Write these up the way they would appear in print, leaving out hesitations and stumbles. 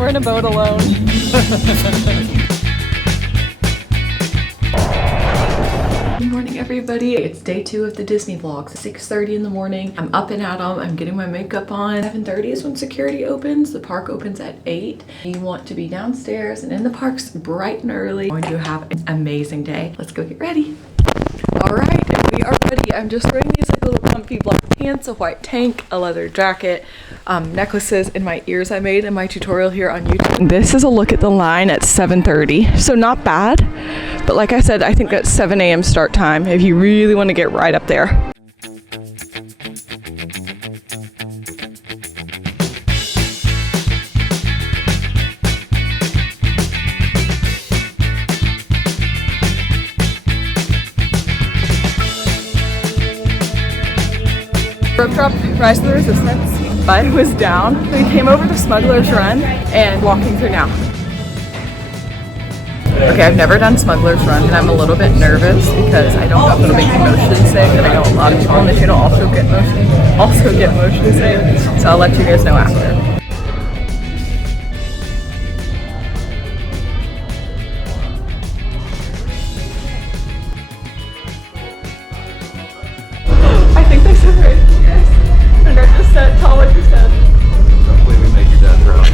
We're in a boat alone. Good morning, everybody. It's day 2 of the Disney vlogs. It's 6:30 in the morning. I'm up and at 'em. I'm getting my makeup on. 7:30 is when security opens. The park opens at 8. You want to be downstairs and in the parks bright and early. We're going to have an amazing day. Let's go get ready. All right, and we are ready. I'm just wearing these like little comfy black pants, a white tank, a leather jacket, necklaces, and my ears I made in my tutorial here on YouTube. This is a look at the line at 7:30, so not bad. But like I said, I think that's 7 a.m. start time if you really want to get right up there. Rope drop, Rise of the Resistance, but it was down. We came over the Smuggler's Run and walking through now. Okay, I've never done Smuggler's Run and I'm a little bit nervous because I don't know if it'll make me motion sick, and I know a lot of people on the channel also get motion sick, so I'll let you guys know after. I think they said right here, and I just said, tell what you said. Hopefully we make your dad proud.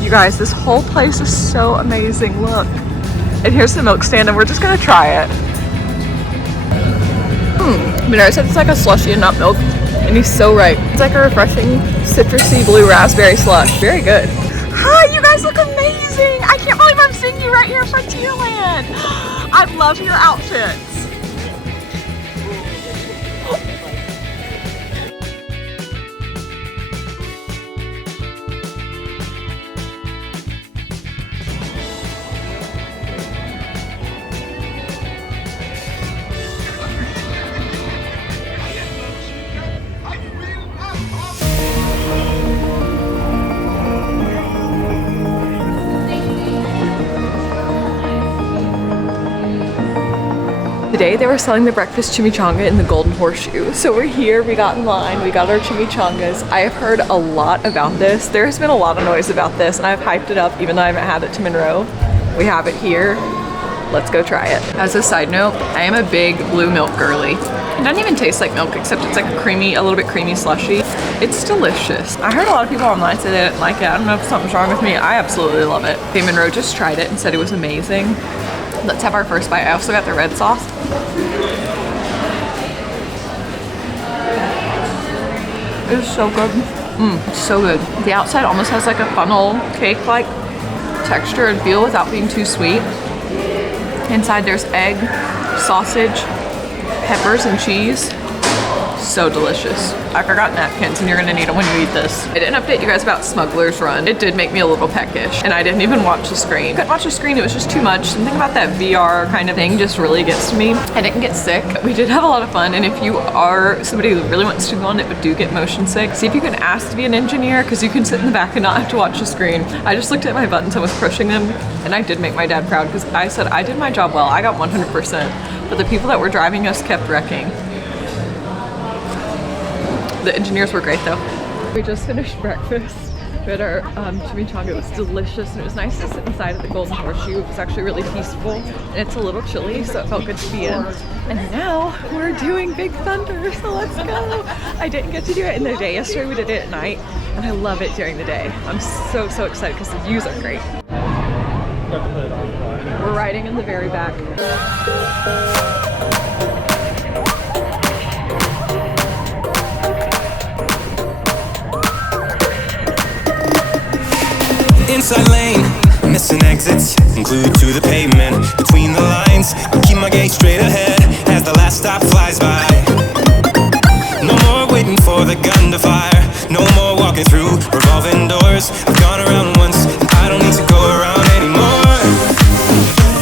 You guys, this whole place is so amazing. Look. And here's the milk stand, and we're just gonna try it. Minera said it's like a slushie and not milk, and he's so right. It's like a refreshing citrusy blue raspberry slush. Very good. Hi, you guys look amazing. I can't believe I'm seeing you right here in Frontierland. I love your outfits. Today they were selling the breakfast chimichanga in the Golden Horseshoe. So we're here, we got in line, we got our chimichangas. I have heard a lot about this. There has been a lot of noise about this and I've hyped it up even though I haven't had it to Monroe. We have it here. Let's go try it. As a side note, I am a big blue milk girly. It doesn't even taste like milk except it's like a little bit creamy slushy. It's delicious. I heard a lot of people online say they didn't like it. I don't know if something's wrong with me. I absolutely love it. Okay, Monroe just tried it and said it was amazing. Let's have our first bite. I also got the red sauce. It's so good. It's so good. The outside almost has like a funnel cake-like texture and feel without being too sweet. Inside there's egg, sausage, peppers, and cheese. So delicious. I forgot napkins and you're gonna need them when you eat this. I didn't update you guys about Smuggler's Run. It did make me a little peckish and I didn't even watch the screen. Couldn't watch the screen, it was just too much. Something about that VR kind of thing just really gets to me. I didn't get sick. We did have a lot of fun, and if you are somebody who really wants to go on it but do get motion sick, see if you can ask to be an engineer because you can sit in the back and not have to watch the screen. I just looked at my buttons and was pushing them, and I did make my dad proud because I said I did my job well. I got 100%, but the people that were driving us kept wrecking. The engineers were great though. We just finished breakfast. We had our chimichanga. It was delicious and it was nice to sit inside of the Golden Horseshoe. It was actually really peaceful and it's a little chilly, so it felt good to be in. And now we're doing Big Thunder, so let's go. I didn't get to do it in the day yesterday. We did it at night and I love it during the day. I'm so excited because the views are great. We're riding in the very back. Inside lane, missing exits, glued to the pavement. Between the lines, I keep my gaze straight ahead as the last stop flies by. No more waiting for the gun to fire. No more walking through revolving doors. I've gone around once, and I don't need to go around anymore.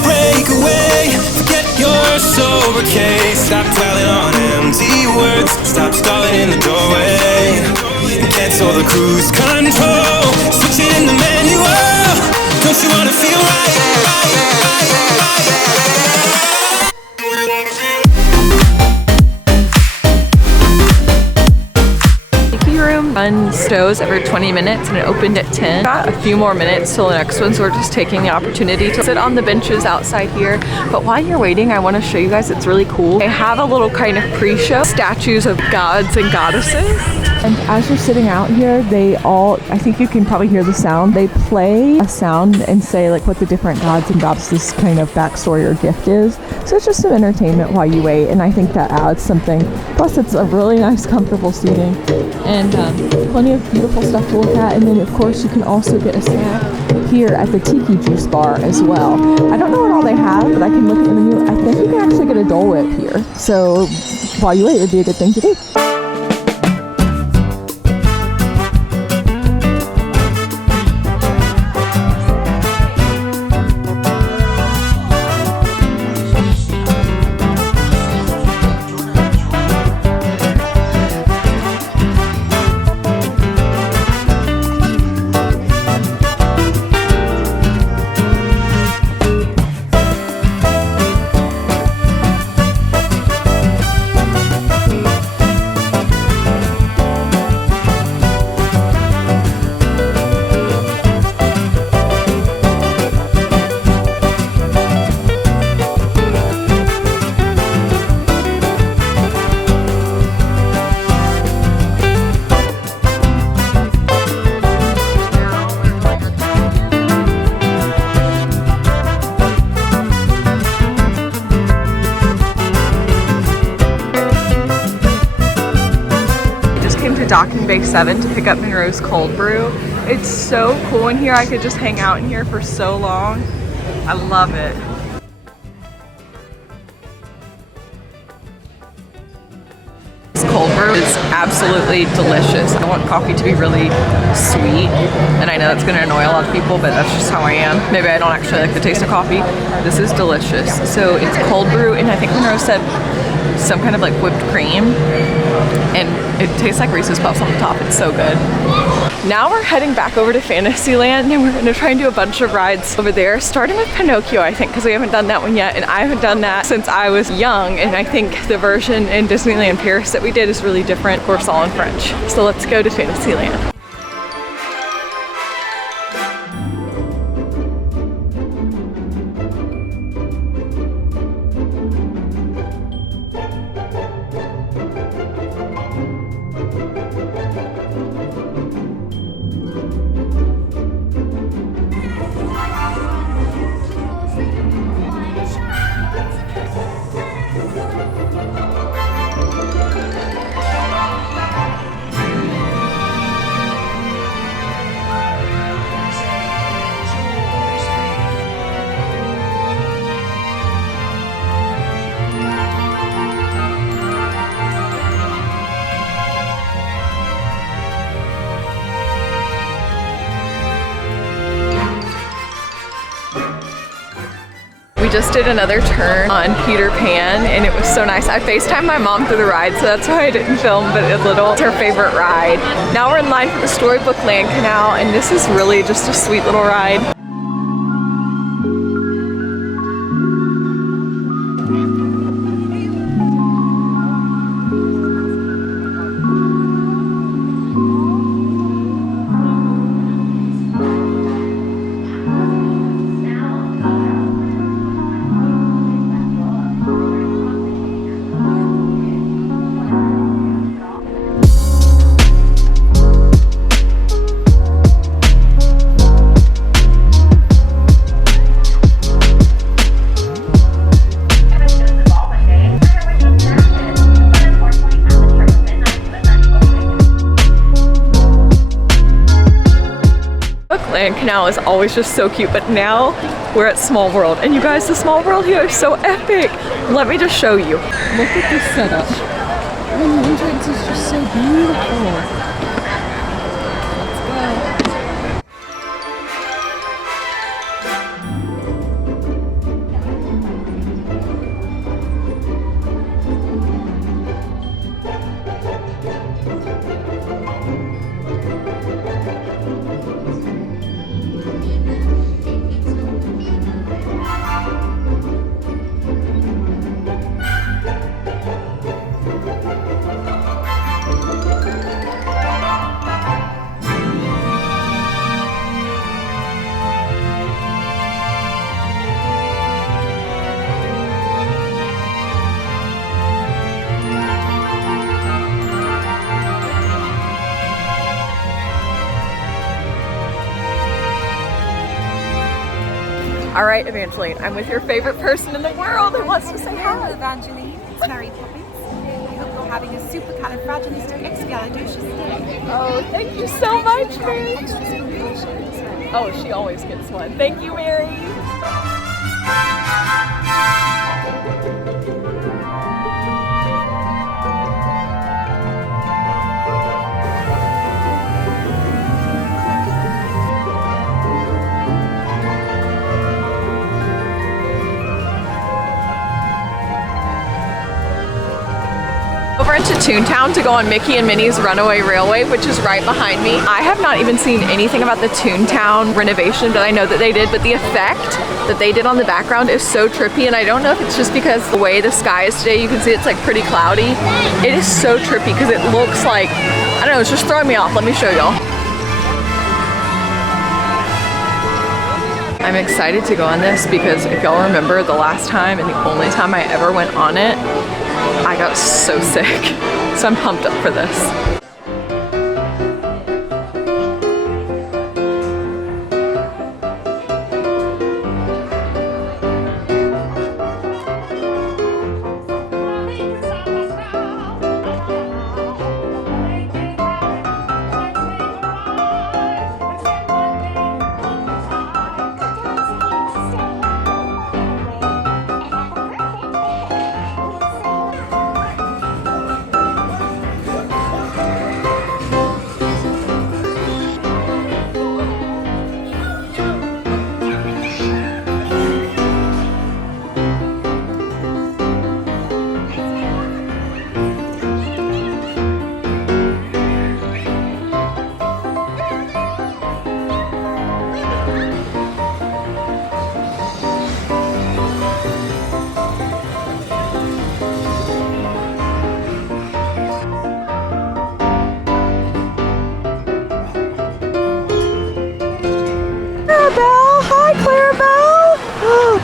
Break away, forget your sober case. Stop dwelling on empty words. Stop stalling in the doorway and cancel the cruise control. Switch it in the manual. Don't you wanna feel right? Runs stows every 20 minutes and it opened at 10. Got a few more minutes till the next one, so we're just taking the opportunity to sit on the benches outside here. But while you're waiting, I want to show you guys, it's really cool. They have a little kind of pre-show, statues of gods and goddesses. And as you're sitting out here, they all, I think you can probably hear the sound, they play a sound and say like what the different gods and goddesses kind of backstory or gift is. So it's just some entertainment while you wait, and I think that adds something. Plus it's a really nice comfortable seating and plenty of beautiful stuff to look at. And then of course you can also get a snack here at the Tiki Juice Bar as well. I don't know what all they have, but I can look at the menu. I think you can actually get a Dole Whip here. So while you wait, it would be a good thing to do. Docking Bay 7 to pick up Monroe's cold brew. It's so cool in here. I could just hang out in here for so long. I love it. This cold brew is absolutely delicious. I want coffee to be really sweet, and I know that's going to annoy a lot of people, but that's just how I am. Maybe I don't actually like the taste of coffee. This is delicious. So it's cold brew, and I think Monroe said some kind of like whipped cream, and it tastes like Reese's Puffs on the top. It's so good. Now we're heading back over to Fantasyland, and we're going to try and do a bunch of rides over there, starting with Pinocchio, I think, because we haven't done that one yet, and I haven't done that since I was young, and I think the version in Disneyland Paris that we did is really different, of course all in French. So let's go to Fantasyland. We just did another turn on Peter Pan, and it was so nice. I FaceTimed my mom through the ride, so that's why I didn't film, but it's her favorite ride. Now we're in line for the Storybook Land Canal, and this is really just a sweet little ride. now is always just so cute, but now we're at Small World. And you guys, the Small World here is so epic. Let me just show you. Look at this setup. The entrance is just so beautiful. All right, Evangeline, I'm with your favorite person in the world who wants to say hi. Evangeline, it's Mary Poppins. I hope you're having a supercalifragilisticexpialidocious day. Oh, thank you so much, Mary. Oh, she always gets one. Thank you, Mary. Over into Toontown to go on Mickey and Minnie's Runaway Railway, which is right behind me. I have not even seen anything about the Toontown renovation, but I know that they did. But the effect that they did on the background is so trippy, and I don't know if it's just because the way the sky is today, you can see it's like pretty cloudy. It is so trippy because it looks like, I don't know, it's just throwing me off. Let me show y'all. I'm excited to go on this because if y'all remember the last time and the only time I ever went on it, I got so sick. So I'm pumped up for this.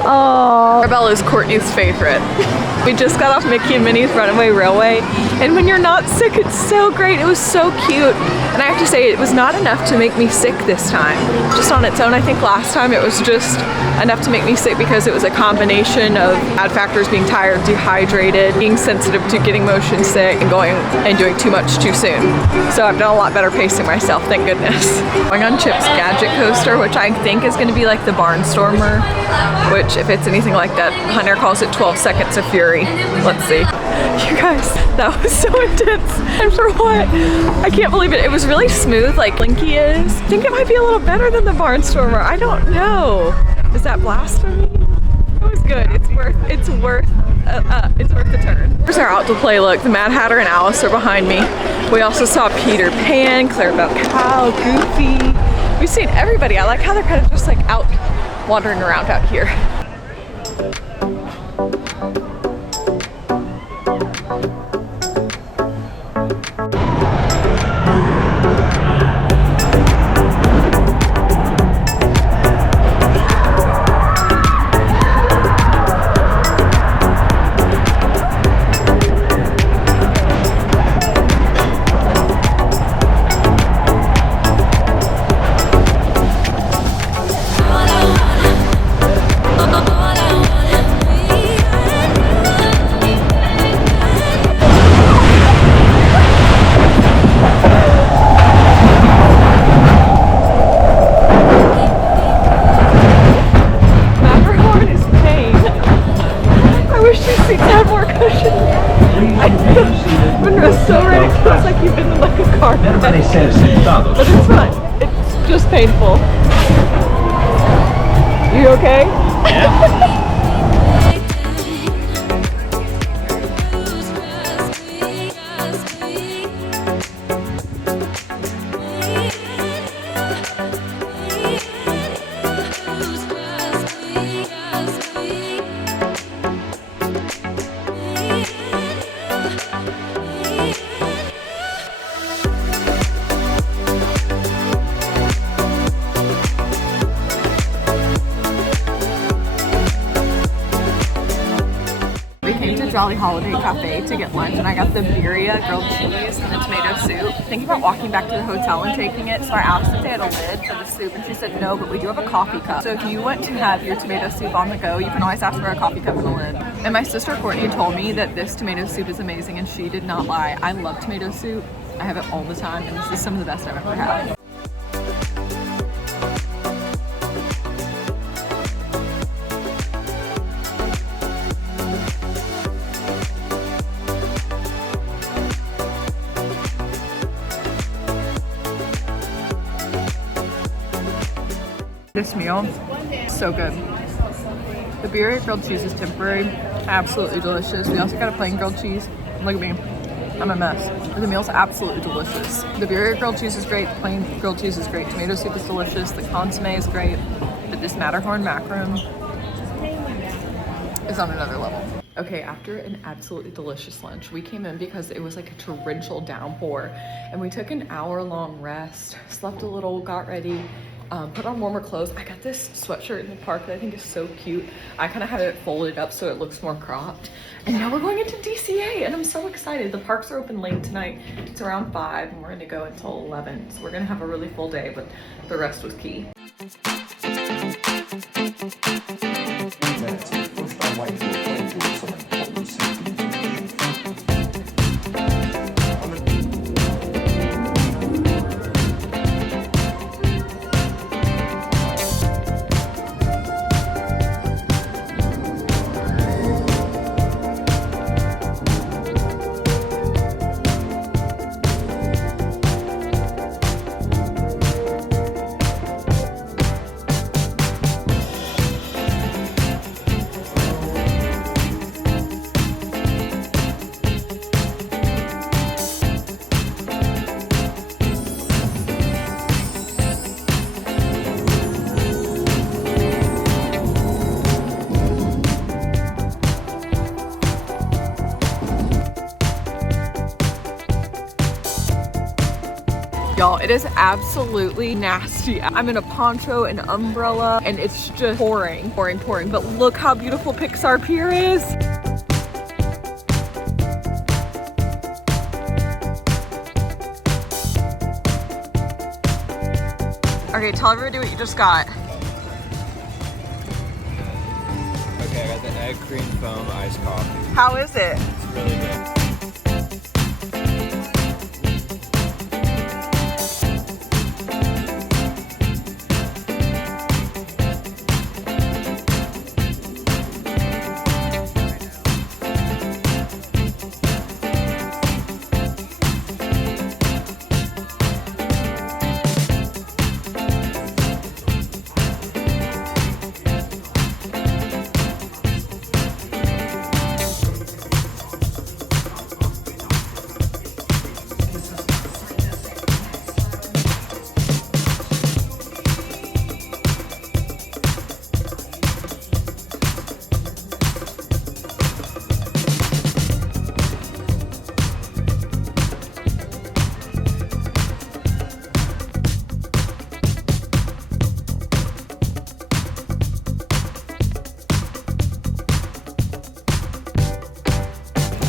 Oh, Clarabelle is Courtney's favorite. We just got off Mickey and Minnie's Runaway Railway, and when you're not sick, it's so great. It was so cute, and I have to say, it was not enough to make me sick this time. Just on its own, I think last time it was just enough to make me sick because it was a combination of bad factors, being tired, dehydrated, being sensitive to getting motion sick, and going and doing too much too soon. So I've done a lot better pacing myself, thank goodness. Going on Chip's Gadget Coaster, which I think is going to be like the Barnstormer, which if it's anything like that, Hunter calls it 12 seconds of fury. Let's see. You guys, that was so intense. And for what? I can't believe it. It was really smooth, like Blinky is. I think it might be a little better than the Barnstormer. I don't know. Is that blasphemy? It was good. It's worth the turn. Here's our out to play look. The Mad Hatter and Alice are behind me. We also saw Peter Pan, Clarabelle Cow, Goofy. We've seen everybody. I like how they're kind of just like out wandering around out here. rimane sentato. But it's fine. It's just painful. You okay? Yeah. Jolly Holiday Cafe to get lunch, and I got the birria grilled cheese and the tomato soup. Thinking about walking back to the hotel and taking it, so I asked if they had a lid for the soup, and she said no, but we do have a coffee cup. So if you want to have your tomato soup on the go, you can always ask for a coffee cup and a lid. And my sister Courtney told me that this tomato soup is amazing, and she did not lie. I love tomato soup. I have it all the time, and this is some of the best I've ever had. This meal, so good. The birria grilled cheese is temporary, absolutely delicious. We also got a plain grilled cheese. Look at me, I'm a mess. The meal's absolutely delicious. The birria grilled cheese is great, the plain grilled cheese is great, tomato soup is delicious, the consomme is great, but this Matterhorn macaron is on another level. Okay, after an absolutely delicious lunch, we came in because it was like a torrential downpour, and we took an hour-long rest, slept a little, got ready, put on warmer clothes. I got this sweatshirt in the park that I think is so cute. I kind of have it folded up so it looks more cropped. And now we're going into DCA, and I'm so excited. The parks are open late tonight. It's around 5, and we're gonna go until 11. So we're gonna have a really full day, but the rest was key. Y'all, it is absolutely nasty. I'm in a poncho and umbrella, and it's just pouring. But look how beautiful Pixar Pier is. Okay, tell everybody what you just got. Okay, I got the egg cream foam iced coffee. How is it? It's really good.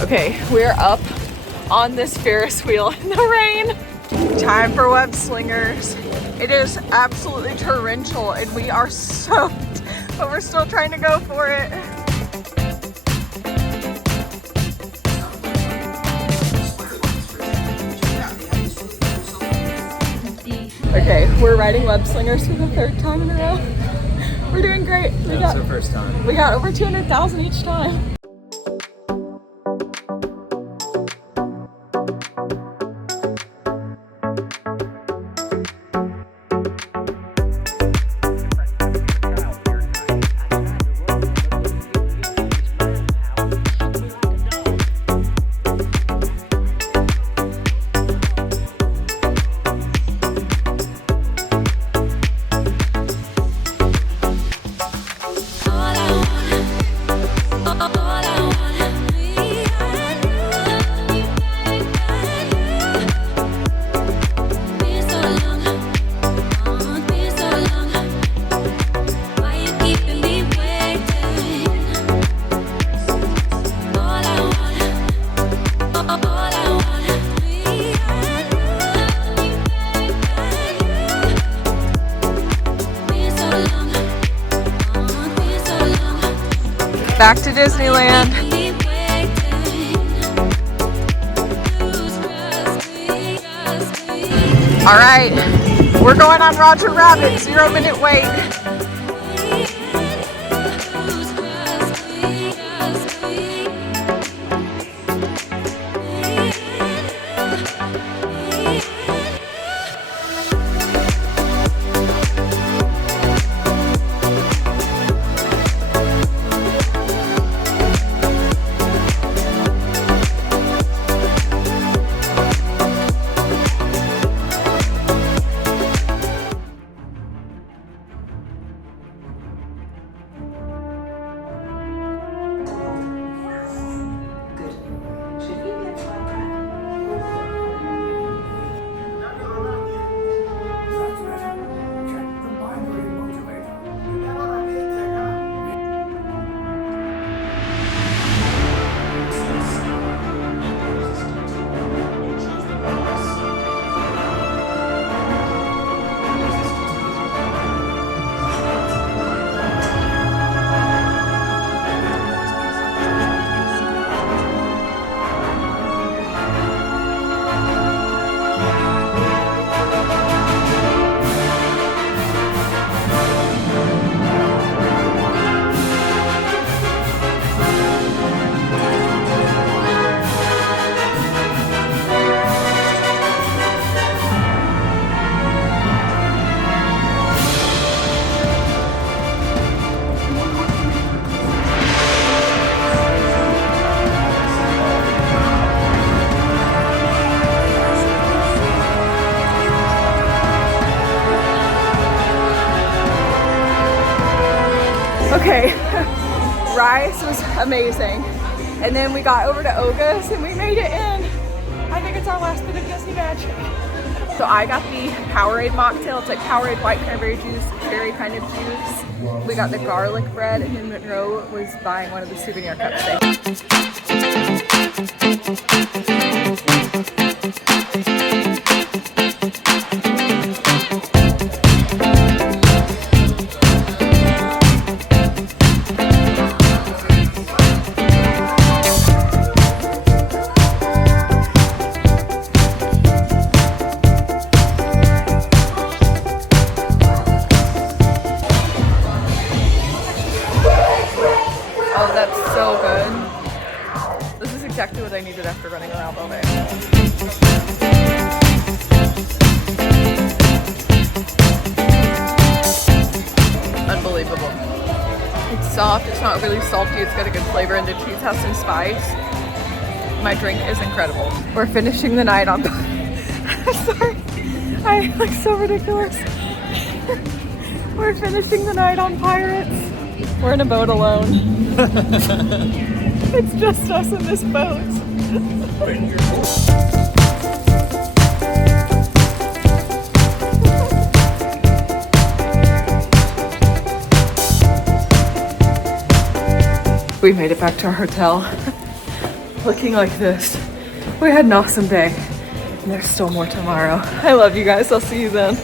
Okay, we're up on this Ferris wheel in the rain. Time for web slingers. It is absolutely torrential and we are soaked, but we're still trying to go for it. Okay, we're riding web slingers for the 3rd time in a row. We're doing great. That's our first time. We got over 200,000 each time. Back to Disneyland. All right, we're going on Roger Rabbit, 0-minute wait. Okay, Rise was amazing. And then we got over to Oga's and we made it in. I think it's our last bit of Disney magic. So I got the Powerade mocktail. It's like Powerade white cranberry juice, cherry kind of juice. We got the garlic bread, and then Monroe was buying one of the souvenir cups. Oh, that's so good. This is exactly what I needed after running around all day. Unbelievable. It's soft, it's not really salty, it's got a good flavor, and the cheese has some spice. My drink is incredible. We're finishing the night on... Sorry, I look so ridiculous. We're finishing the night on Pirates. We're in a boat alone. It's just us in this boat. We made it back to our hotel looking like this. We had an awesome day, and there's still more tomorrow. I love you guys. I'll see you then.